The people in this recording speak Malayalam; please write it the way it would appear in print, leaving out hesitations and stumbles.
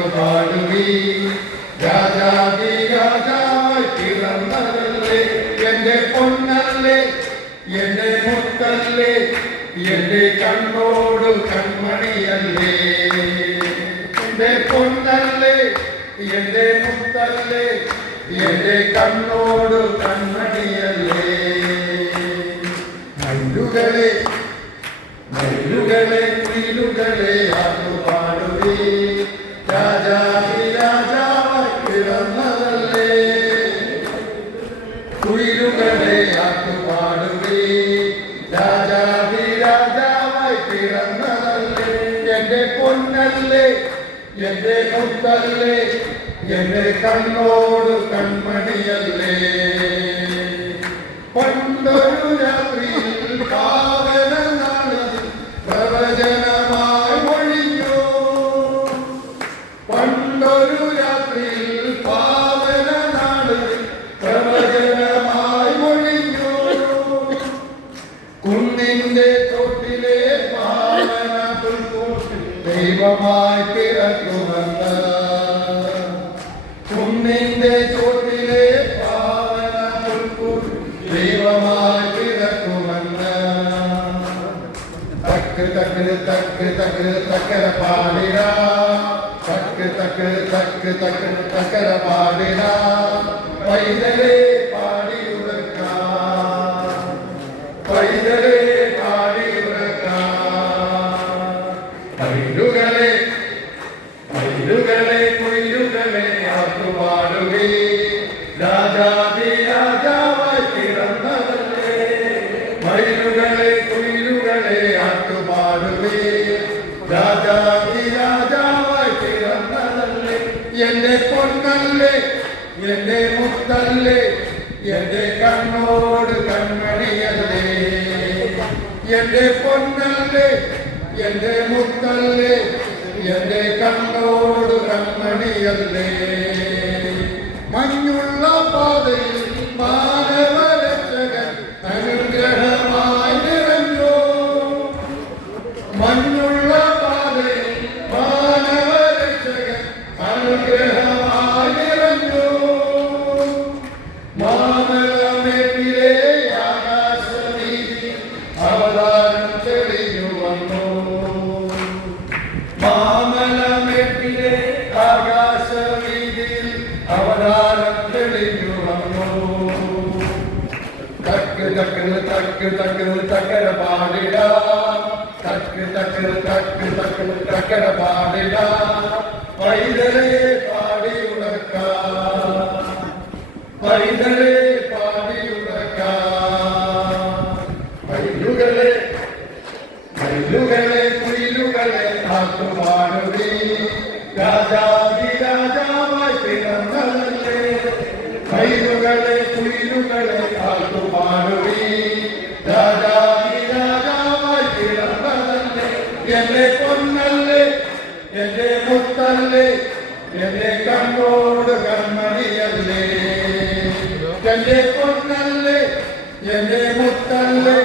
പാട്ടുപാടുവീ രാജാതി രാജാവായി പിറന്നതല്ലേ എന്റെ പൊന്നല്ലേ എന്റെ മുത്തല്ലേ എന്റെ കണ്ണോട് കൺമണിയല്ലേ എന്റെ പൊന്നല്ലേ എന്റെ മുത്തല്ലേ എന്റെ കണ്ണോട് കൺമണിയല്ലേ മയിലുകളെ മയിലുകളെ കുയിലുകളെ ആട്ടുപാടുവേ രാജാതി രാജാവായി പിറന്നതല്ലേ കുയിലുകളെ ആട്ടുപാടുവേ രാജാതി രാജാവായി പിറന്നതല്ലേ എന്റെ പൊന്നല്ലേ എന്റെ മുത്തല്ലേ എന്റെ കണ്ണോട് കൺമണിയല്ലേ പണ്ടൊരു രാത്രിയിൽ പാവന നാളിൽ പ്രവചനമായി ഒഴിഞ്ഞു പണ്ടൊരു രാത്രിയിൽ പാവന നാളിൽ പ്രവചനമായി ഒഴിഞ്ഞു കുന്നിന്റെ തൊട്ടിലെ പാവന പുൽക്കൂട്ടിൽ ദൈവമായി പിറക്കുമെന്ന് കുന്നിന്റെ ചോട്ടിലെ പാവന പുൽക്കൂട്ടിൽ ദൈവമായി പിറക്കുമെന്ന് തക്ക് തക്ക് തക്ക് തക്ക് തക്കര പാടിട തക്ക് തക്ക് തക്ക് തക്ക് തക്കര പാടിട പൈതലേ പാടിയുറക്കാം പൈതലേ പാടിയുറക്കാം മയിലുകളെ മയിലുകളെ കുയിലുകളെ ആട്ടുപാടുവേ രാജാതി രാജാവായി പിറന്നതല്ലേ മയിലുകളെ കുയിലുകളെ ആട്ടുപാടുവേ രാജാതി രാജാവായി പിറന്നതല്ലേ എന്റെ പൊന്നല്ലേ എന്റെ മുത്തല്ലേ എന്റെ കണ്ണോട് കൺമണിയല്ലേ എന്റെ പൊന്നല്ലേ എന്റെ മുത്തല്ലേ എന്റെ കണ്ണോട് കൺമണിയല്ലേ മഞ്ഞുള്ള പാതയിൽ മാനവരക്ഷകൻ അനുഗ്രഹമായി നിറഞ്ഞു മഞ്ഞുള്ള പാതയിൽ മാനവരക്ഷകൻ അനുഗ്രഹമായി നിറഞ്ഞു മാമലമേട്ടിലെ ആകാശവീതി അവതാരം തെളിഞ്ഞു വന്നു മാമലമേട്ടിലെ ആകാശവീതിയിൽ അവതാരം തെളിഞ്ഞു വന്നു തക്ക് തക്ക് തക്ക് തക്ക് തക്കര പാടിട തക്ക് തക്ക് തക്ക് തക്ക് തക്കര പാടിട പൈതലേ പാടിയുറക്കാം പൈതലേ പാടിയുറക്കാം മയിലുകളെ മയിലുകളെ കുയിലുകളെ ആട്ടുപാടുവേ രാജാതി രാജാവായി പിറന്നതല്ലേ മയിലുകളെ കുയിലുകളെ ആട്ടുപാടുവേ രാജാതി രാജാവായി പിറന്നതല്ലേ എന്റെ പൊന്നല്ലേ എന്റെ മുത്തല്ലേ എന്റെ കണ്ണോട് കൺമണിയല്ലേ എന്റെ പൊന്നല്ലേ എന്റെ മുത്തല്ലേ